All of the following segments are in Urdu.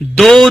2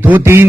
2-3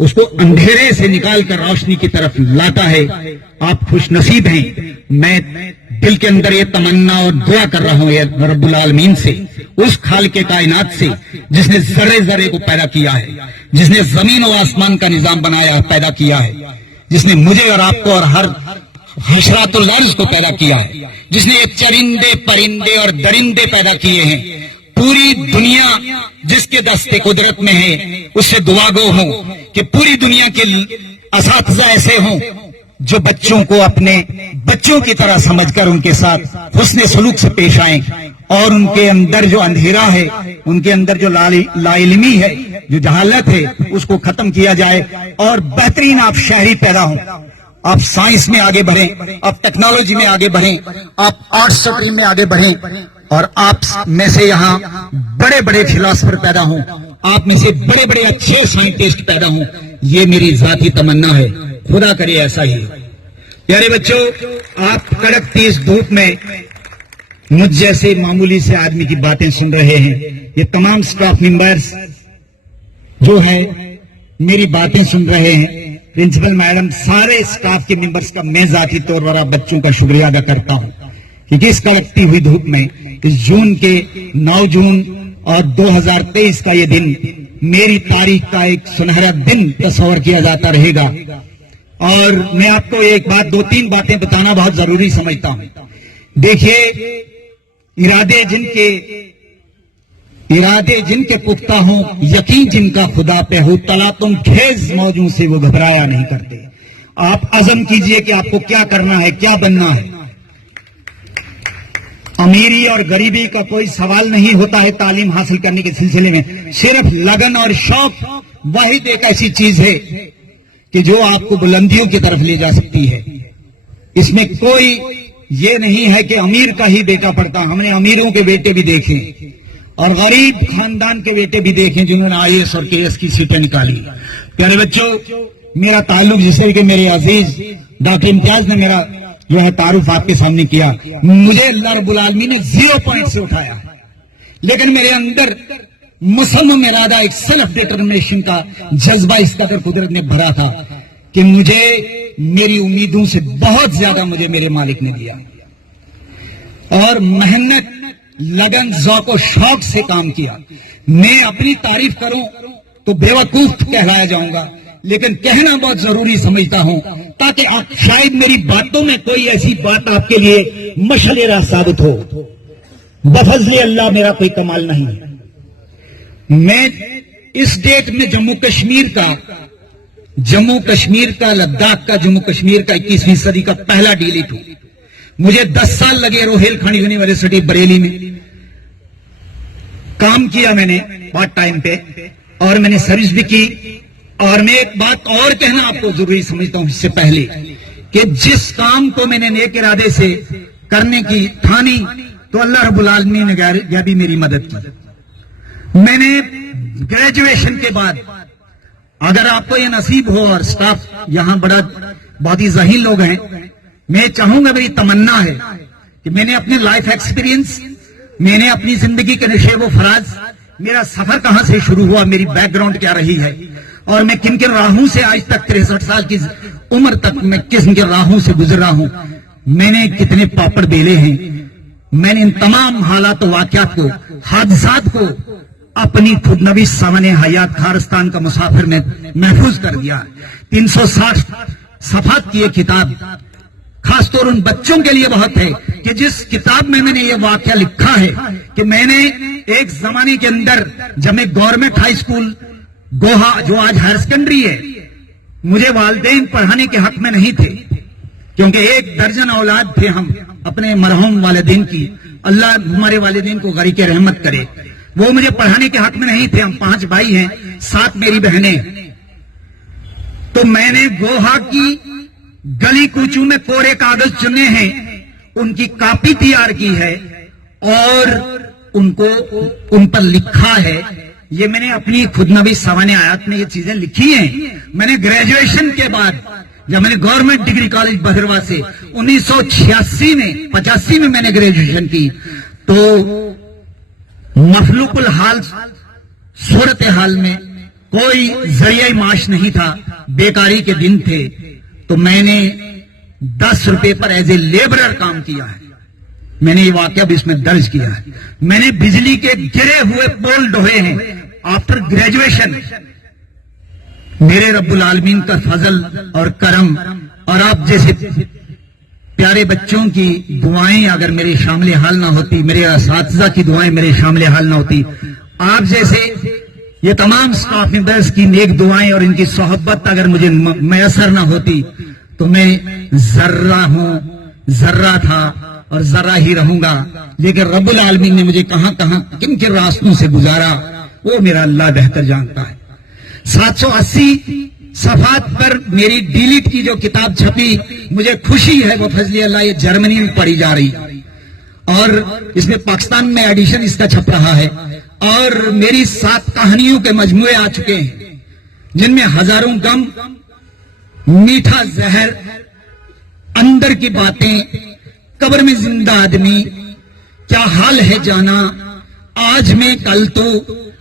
اس کو اندھیرے سے نکال کر روشنی کی طرف لاتا ہے. آپ خوش نصیب ہیں. میں دل کے اندر یہ تمنا اور دعا کر رہا ہوں یہ رب العالمین سے, اس خالق کائنات سے جس نے ذرے ذرے کو پیدا کیا ہے, جس نے زمین و آسمان کا نظام بنایا پیدا کیا ہے, جس نے مجھے اور آپ کو اور ہر حشرات الارض کو پیدا کیا ہے, جس نے یہ چرندے پرندے اور درندے پیدا کیے ہیں. پوری دنیا جس کے دست قدرت میں ہے اس سے دعا گو ہوں کہ پوری دنیا کے اساتذہ ایسے ہوں جو بچوں کو اپنے بچوں کی طرح سمجھ کر ان کے ساتھ حسن سلوک سے پیش آئیں, اور ان کے اندر جو اندھیرا ہے, ان کے اندر جو لا علمی ہے, جو جہالت ہے, اس کو ختم کیا جائے, اور بہترین آپ شہری پیدا ہوں. آپ سائنس میں آگے بڑھیں, آپ ٹیکنالوجی میں آگے بڑھیں, آپ آرٹس اسٹریم میں آگے بڑھیں, اور آپ میں سے یہاں بڑے بڑے فلاسفر پیدا ہوں, آپ میں سے بڑے بڑے اچھے سائنٹسٹ پیدا ہوں. یہ میری ذاتی تمنا ہے, خدا کرے ایسا ہی. پیارے بچوں, آپ کڑکتی اس دھوپ میں مجھ جیسے معمولی سے آدمی کی باتیں سن رہے ہیں. یہ تمام سٹاف ممبرز جو ہے میری باتیں سن رہے ہیں, پرنسپل میڈم, سارے سٹاف کے ممبرز کا میں ذاتی طور پر آپ بچوں کا شکریہ ادا کرتا ہوں کہ اس کڑکتی ہوئی دھوپ میں اس جون کے 9 جون اور 2023 کا یہ دن میری تاریخ کا ایک سنہرا دن تصور کیا جاتا رہے گا. اور میں آپ کو ایک بات, 2-3 باتیں بتانا بہت ضروری سمجھتا ہوں. دیکھیے, ارادے جن کے پختہ ہوں, یقین جن کا خدا پہ ہو, تلا تم خیز موجوں سے وہ گھبرایا نہیں کرتے. آپ عزم کیجئے کہ آپ کو کیا کرنا ہے, کیا بننا ہے. امیری اور غریبی کا کوئی سوال نہیں ہوتا ہے تعلیم حاصل کرنے کے سلسلے میں. صرف لگن اور شوق واحد ایک ایسی چیز ہے کہ جو آپ کو بلندیوں کی طرف لے جا سکتی ہے. اس میں کوئی یہ نہیں ہے کہ امیر کا ہی بیٹا پڑھتا. ہم نے امیروں کے بیٹے بھی دیکھے اور غریب خاندان کے بیٹے بھی دیکھے جنہوں نے IAS اور KS کی سیٹیں نکالی. پیارے بچوں, میرا تعلق جس طرح کہ میرے عزیز ڈاکٹر امتیاز نے میرا جو ہے تعارف آپ کے سامنے کیا, مجھے اللہ رب العالمین نے 0 پوائنٹ سے اٹھایا, لیکن میرے اندر مصمم ارادہ, ایک سیلف ڈیٹرمنیشن کا جذبہ اس قدر قدرت نے بھرا تھا کہ مجھے میری امیدوں سے بہت زیادہ مجھے میرے مالک نے دیا, اور محنت, لگن, ذوق و شوق سے کام کیا. میں اپنی تعریف کروں تو بے وقوف کہلایا جاؤں گا, لیکن کہنا بہت ضروری سمجھتا ہوں تاکہ آپ شاید میری باتوں میں کوئی ایسی بات آپ کے لیے مشعل راہ ثابت ہو. بفضل اللہ میرا کوئی کمال نہیں. میں اس ڈیٹ میں جموں کشمیر کا لداخ کا جموں کشمیر کا 21ویں صدی کا پہلا ڈیلیٹ ہوں. مجھے 10 سال لگے روہیل کھنڈ یونیورسٹی بریلی میں کام کیا میں نے پارٹ ٹائم پہ, اور میں نے سروس بھی کی. اور میں ایک بات اور کہنا آپ کو ضروری سمجھتا ہوں اس سے پہلے کہ جس کام کو میں نے نیک ارادے سے کرنے کی ٹھانی تو اللہ رب العالمین نے بھی میری مدد کی. میں نے گریجویشن کے بعد, اگر آپ کو یہ نصیب ہو, اور سٹاف یہاں بہت ہی ذہین لوگ ہیں, میں چاہوں گا, میری تمنا ہے کہ میں نے اپنے لائف ایکسپیرینس, میں نے اپنی زندگی کے نشیب و فراز, میرا سفر کہاں سے شروع ہوا, میری بیک گراؤنڈ کیا رہی ہے, اور میں کن کن راہوں سے آج تک 63 سال کی عمر تک میں کن کن راہوں سے گزر رہا ہوں, میں نے کتنے پاپڑ بیلے ہیں, میں نے ان تمام حالات و واقعات کو, حادثات کو اپنی خود نویس ساونے حیات خارستان کا مسافر میں محفوظ کر دیا. 360 صفحات کی یہ کتاب خاص طور ان بچوں کے لیے بہت ہے کہ جس کتاب میں نے یہ واقعہ لکھا ہے کہ میں نے ایک زمانے کے اندر جب میں گورنمنٹ ہائی اسکول گوہا جو آج ہائر سیکنڈری ہے, مجھے والدین پڑھانے کے حق میں نہیں تھے کیونکہ 1 درجن اولاد تھے ہم اپنے مرحوم والدین کی, اللہ ہمارے والدین کو غریق رحمت کرے. وہ مجھے پڑھانے کے حق میں نہیں تھے. ہم 5 بھائی ہیں, 7 میری بہنیں. تو میں نے گوہا کی گلی کوچوں میں کورے کاغذ چنے ہیں, ان کی کاپی تیار کی ہے اور ان پر لکھا ہے. یہ میں نے اپنی خود نویس ساونے آیات میں یہ چیزیں لکھی ہیں. میں نے گریجویشن کے بعد جب میں نے گورنمنٹ ڈگری کالج بہروا سے 1985 میں میں نے گریجویشن کی, تو مخلوق الحال صورتحال میں کوئی ذریعہ معاش نہیں تھا, بیکاری کے دن تھے, تو میں نے 10 روپے پر ایز اے لیبرر کام کیا ہے. میں نے یہ واقعہ بھی اس میں درج کیا ہے. میں نے بجلی کے گرے ہوئے پول ڈھوئے ہیں آفٹر گریجویشن. میرے رب العالمین کا فضل اور کرم اور آپ جیسے پیارے بچوں کی دعائیں اگر میرے شامل حال نہ ہوتی, میرے اساتذہ کی دعائیں میرے شامل حال نہ ہوتی, آپ جیسے یہ تمام اسٹاف ممبرس کی نیک دعائیں اور ان کی صحبت اگر مجھے میسر نہ ہوتی, تو میں ذرہ ہوں, ذرہ تھا اور ذرہ ہی رہوں گا. لیکن رب العالمین نے مجھے کہاں کہاں کن کن راستوں سے گزارا وہ میرا اللہ بہتر جانتا ہے. 780 صفحات پر میری ڈیلیٹ کی جو کتاب چھپی, مجھے خوشی ہے وہ فضل اللہ یہ جرمنی میں پڑھی جا رہی, اور اس میں پاکستان میں ایڈیشن اس کا چھپ رہا ہے. اور میری 7 کہانیوں کے مجموعے آ چکے ہیں جن میں ہزاروں غم, میٹھا زہر, اندر کی باتیں, قبر میں زندہ آدمی, کیا حال ہے جانا, آج میں کل تو,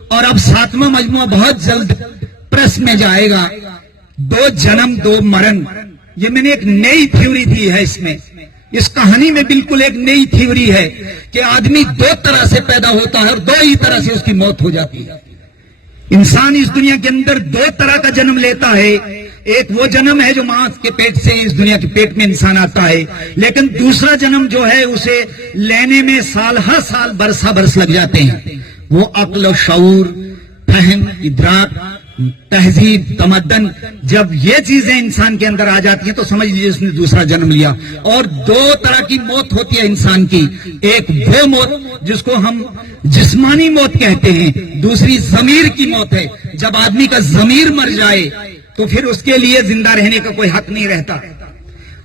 اور اب 7واں مجموعہ بہت جلد پریس میں جائے گا, 2 جنم 2 مرن. یہ میں نے ایک نئی تھیوری دی ہے اس میں, اس کہانی میں بالکل ایک نئی تھیوری ہے کہ آدمی 2 طرح سے پیدا ہوتا ہے اور 2 ہی طرح سے اس کی موت ہو جاتی ہے. انسان اس دنیا کے اندر 2 طرح کا جنم لیتا ہے. ایک وہ جنم ہے جو ماں کے پیٹ سے اس دنیا کے پیٹ میں انسان آتا ہے, لیکن دوسرا جنم جو ہے اسے لینے میں سال ہر سال برسا برس لگ جاتے ہیں. وہ عقل و شعور, فہم, ادراک, تہذیب, تمدن, جب یہ چیزیں انسان کے اندر آ جاتی ہیں تو سمجھ لیجیے اس نے دوسرا جنم لیا. اور 2 طرح کی موت ہوتی ہے انسان کی, ایک وہ موت جس کو ہم جسمانی موت کہتے ہیں, دوسری ضمیر کی موت ہے. جب آدمی کا ضمیر مر جائے تو پھر اس کے لیے زندہ رہنے کا کوئی حق نہیں رہتا.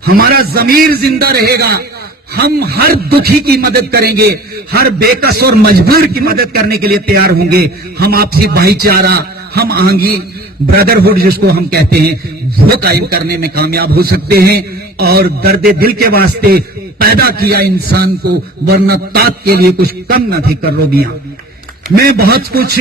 ہمارا ضمیر زندہ رہے گا, ہم ہر دکھی کی مدد کریں گے, ہر بے کس اور مجبور کی مدد کرنے کے لیے تیار ہوں گے. ہم آپسی بھائی چارہ, ہم آہنگی, بردرہڈ جس کو ہم کہتے ہیں, وہ قائم کرنے میں کامیاب ہو سکتے ہیں. اور درد دل کے واسطے پیدا کیا انسان کو, ورنہ طاق کے لیے کچھ کم نہ تھی کروبیاں. میں بہت کچھ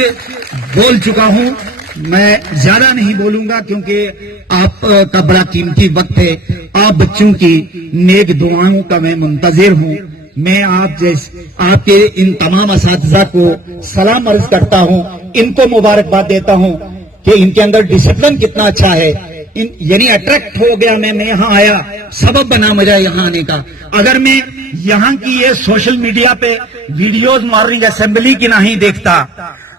بول چکا ہوں, میں زیادہ نہیں بولوں گا کیونکہ آپ کا بڑا قیمتی وقت ہے. آپ بچوں کی نیک دعاؤں کا میں منتظر ہوں. میں آپ کے ان تمام اساتذہ کو سلام عرض کرتا ہوں, ان کو مبارکباد دیتا ہوں کہ ان کے اندر ڈسپلن کتنا اچھا ہے. یعنی اٹریکٹ ہو گیا میں یہاں آیا, سبب بنا مجھے یہاں آنے کا. اگر میں یہاں کی یہ سوشل میڈیا پہ ویڈیوز مارننگ اسمبلی کی نہیں دیکھتا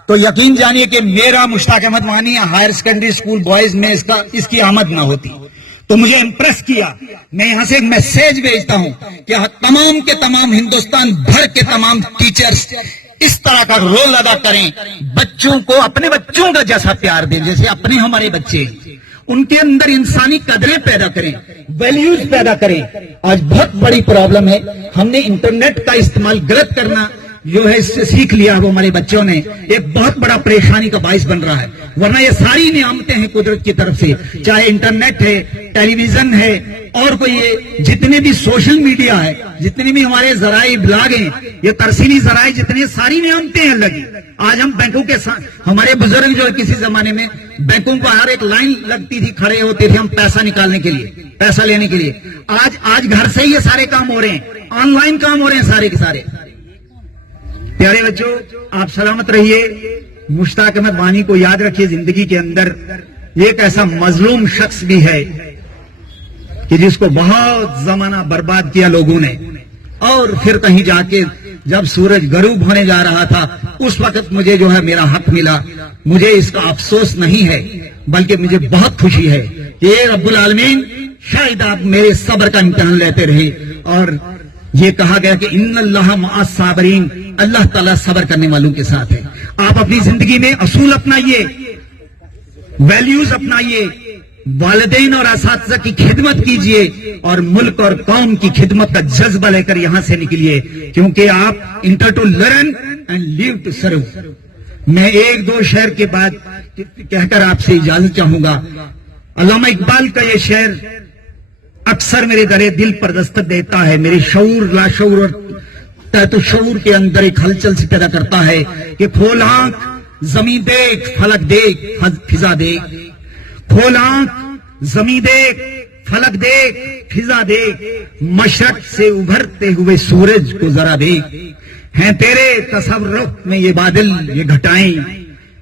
تو یقین جانیے کہ میرا مشتاق Ahmad Wani higher secondary school boys میں اس کی آمد نہ ہوتی. تو مجھے امپریس کیا. میں یہاں سے ایک میسج بھیجتا ہوں کہ تمام کے تمام ہندوستان بھر کے تمام ٹیچرز اس طرح کا رول ادا کریں, بچوں کو اپنے بچوں کا جیسا پیار دیں جیسے اپنے ہمارے بچے, ان کے اندر انسانی قدریں پیدا کریں, ویلیوز پیدا کریں. آج بہت بڑی پرابلم ہے, ہم نے انٹرنیٹ کا استعمال غلط کرنا جو ہے اس سے سیکھ لیا. وہ ہمارے بچوں نے ایک بہت بڑا پریشانی کا باعث بن رہا ہے. ورنہ یہ ساری نعمتیں ہیں قدرت کی طرف سے, چاہے انٹرنیٹ ہے, ٹیلی ویژن ہے, اور کوئی جتنے بھی سوشل میڈیا ہے, جتنے بھی ہمارے ذرائع ابلاغ ہیں, یہ ترسیلی ذرائع جتنے, ساری نعمتیں ہیں لگی. آج ہم بینکوں کے ہمارے بزرگ جو ہے کسی زمانے میں بینکوں کو ہر ایک لائن لگتی تھی, کھڑے ہوتے تھے ہم پیسہ نکالنے کے لیے, پیسہ لینے کے لیے. آج گھر سے ہی یہ سارے کام ہو رہے ہیں, آن لائن کام ہو رہے ہیں سارے کے سارے. پیارے بچوں, آپ سلامت رہیے. مشتاق احمد وانی کو یاد رکھیے, زندگی کے اندر یہ ایک ایسا مظلوم شخص بھی ہے کہ جس کو بہت زمانہ برباد کیا لوگوں نے, اور پھر کہیں جا کے جب سورج غروب ہونے جا رہا تھا اس وقت مجھے جو ہے میرا حق ملا. مجھے اس کا افسوس نہیں ہے بلکہ مجھے بہت خوشی ہے کہ رب العالمین شاید آپ میرے صبر کا امتحان لیتے رہے. اور یہ کہا گیا کہ ان اللہ مع الصابرین, اللہ تعالیٰ صبر کرنے والوں کے ساتھ ہے. آپ اپنی زندگی میں اصول اپنائیے, ویلیوز اپنائیے, والدین اور اساتذہ کی خدمت کیجئے, اور ملک اور قوم کی خدمت کا جذبہ لے کر یہاں سے نکلیے, کیونکہ آپ enter to learn and leave to serve. میں 1-2 شعر کے بعد کہہ کر آپ سے اجازت چاہوں گا. علامہ اقبال کا یہ شعر اکثر میرے گلے دل پر دستک دیتا ہے, میرے شعور لاشعور اور تحت شعور کے اندر ایک ہلچل سے پیدا کرتا ہے کہ کھول آنکھ زمین دیکھ فلک دیکھ فضا دیکھ، کھول آنکھ زمین دیکھ فلک دیکھ فضا دیکھ، مشرق سے ابھرتے ہوئے سورج کو ذرا دیکھ، ہیں تیرے تصرف میں یہ بادل یہ گھٹائیں،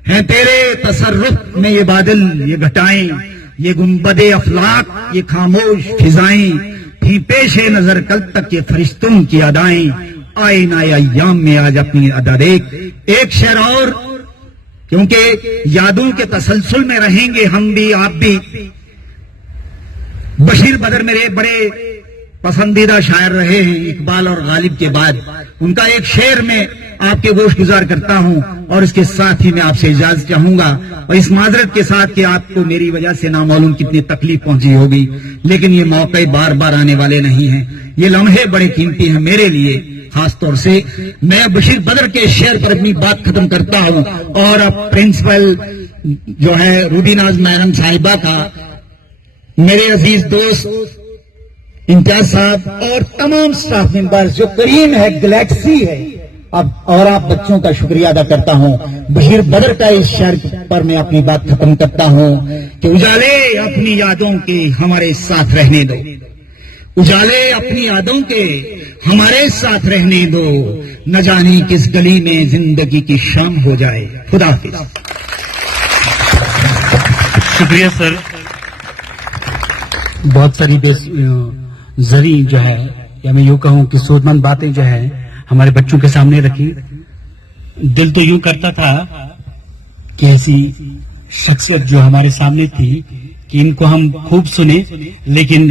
ہیں تیرے تصرف میں یہ بادل یہ گھٹائیں، یہ گنبد افلاک یہ خاموش فضائیں، تھی پیش نظر کل تک یہ فرشتوں کی ادائیں، آئینہ ایام میں آج اپنی ادا دیکھ۔ ایک شعر اور، کیونکہ یادوں کے تسلسل میں رہیں گے ہم بھی آپ بھی۔ بشیر بدر میرے بڑے پسندیدہ شاعر رہے ہیں اقبال اور غالب کے بعد، ان کا ایک شعر میں آپ کے گوش گزار کرتا ہوں، اور اس کے ساتھ ہی میں آپ سے اجازت چاہوں گا، اور اس معذرت کے ساتھ کہ آپ کو میری وجہ سے نامعلوم کتنی تکلیف پہنچی ہوگی، لیکن یہ موقع بار بار آنے والے نہیں ہیں، یہ لمحے بڑے قیمتی ہیں میرے لیے خاص طور سے۔ میں بشیر بدر کے شعر پر اپنی بات ختم کرتا ہوں، اور اب پرنسپل جو ہے روبی ناز محرم صاحبہ کا، میرے عزیز دوست امتیاز صاحب اور تمام سٹاف ممبرز جو کریم ہے، گلیکسی ہے، اب اور آپ بچوں کا شکریہ ادا کرتا ہوں۔ بشیر بدر کا اس شعر پر میں اپنی بات ختم کرتا ہوں کہ اجالے اپنی یادوں کے ہمارے ساتھ رہنے دو، اجالے اپنی یادوں کے ہمارے ساتھ رہنے دو، نہ جانے کس گلی میں زندگی کی شام ہو جائے۔ خدا حافظ۔ شکریہ سر۔ بہت ساری زری جو ہے، یا میں یوں کہوں کہ سود مند باتیں جو ہے ہمارے بچوں کے سامنے رکھی۔ دل تو یوں کرتا تھا کہ ایسی شخصیت جو ہمارے سامنے تھی کہ ان کو ہم خوب سنیں، لیکن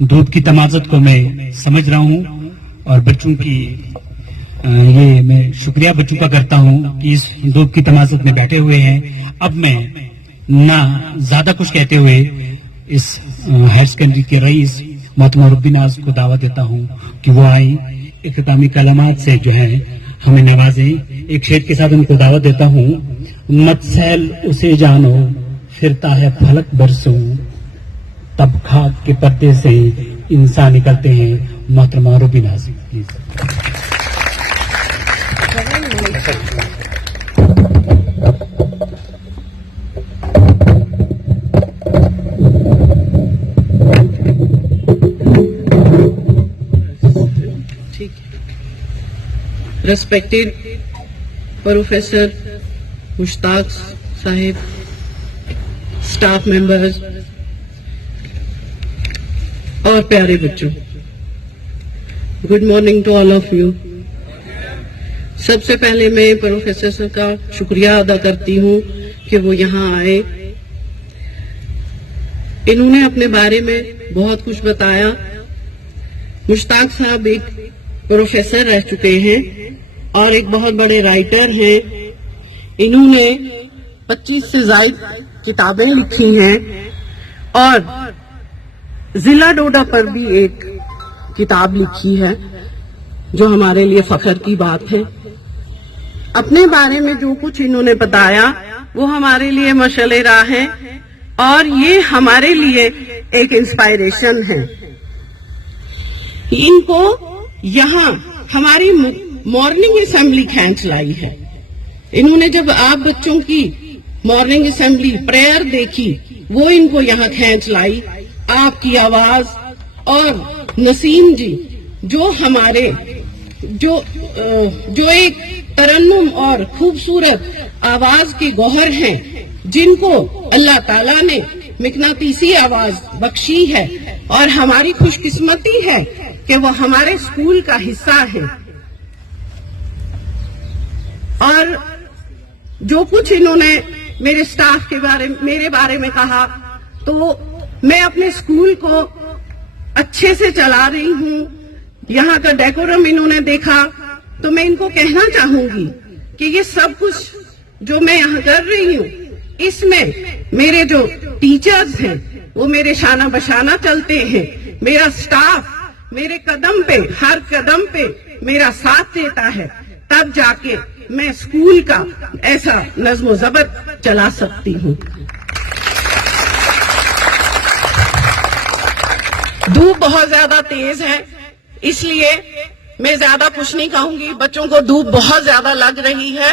دودھ کی تمازت کو میں سمجھ رہا ہوں، اور بچوں کی یہ میں شکریہ بچوں کا کرتا ہوں کہ اس دودھ کی تمازت میں بیٹھے ہوئے ہیں۔ اب میں نہ زیادہ کچھ کہتے ہوئے اس ہائر سیکنڈری کے رئیس محترمہ روبی ناز کو دعوت دیتا ہوں کہ وہ آئیں، اختتامی کلمات سے جو ہے ہمیں نوازیں۔ ایک شعر کے ساتھ ان کو دعوت دیتا ہوں۔ مت سیل اسے جانو پھرتا ہے فلک برسوں، تب خاک کے پردے سے انسان نکلتے ہیں۔ محترمہ Rubi Naz please. Respected Professor Mushtaq Sahib, staff members اور پیارے بچوں، good morning to all of you. سب سے پہلے میں پروفیسر سر کا شکریہ ادا کرتی ہوں کہ وہ یہاں آئے۔ انہوں نے اپنے بارے میں بہت کچھ بتایا۔ مشتاق صاحب ایک پروفیسر رہ چکے ہیں اور ایک بہت بڑے رائٹر ہیں۔ انہوں نے 25 سے زائد کتابیں لکھی ہیں، اور ضلع ڈوڈا پر بھی ایک کتاب لکھی ہے جو ہمارے لیے فخر کی بات ہے۔ اپنے بارے میں جو کچھ انہوں نے بتایا وہ ہمارے لیے مشعل راہ ہے، اور یہ ہمارے لیے ایک انسپائریشن ہے۔ ان کو یہاں ہماری مارننگ اسمبلی کھینچ لائی ہے۔ انہوں نے جب آپ بچوں کی مارننگ اسمبلی پریئر دیکھی، وہ ان کو یہاں کھینچ لائی۔ آپ کی آواز اور نسیم جی جو ہمارے جو ایک ترنم اور خوبصورت آواز کے گوہر ہیں، جن کو اللہ تعالیٰ نے مقناطیسی آواز بخشی ہے، اور ہماری خوش قسمتی ہے کہ وہ ہمارے اسکول کا حصہ ہے۔ اور جو کچھ انہوں نے میرے سٹاف کے میرے بارے میں کہا، تو میں اپنے اسکول کو اچھے سے چلا رہی ہوں۔ یہاں کا ڈیکورم انہوں نے دیکھا، تو میں ان کو کہنا چاہوں گی کہ یہ سب کچھ جو میں یہاں کر رہی ہوں، اس میں میرے جو ٹیچرز ہیں وہ میرے شانہ بشانہ چلتے ہیں۔ میرا سٹاف میرے قدم پہ، ہر قدم پہ میرا ساتھ دیتا ہے، تب جا کے میں اسکول کا ایسا نظم و ضبط چلا سکتی ہوں۔ دھوپ بہت زیادہ تیز ہے، اس لیے میں زیادہ کچھ نہیں کہوں گی۔ بچوں کو دھوپ بہت زیادہ لگ رہی ہے،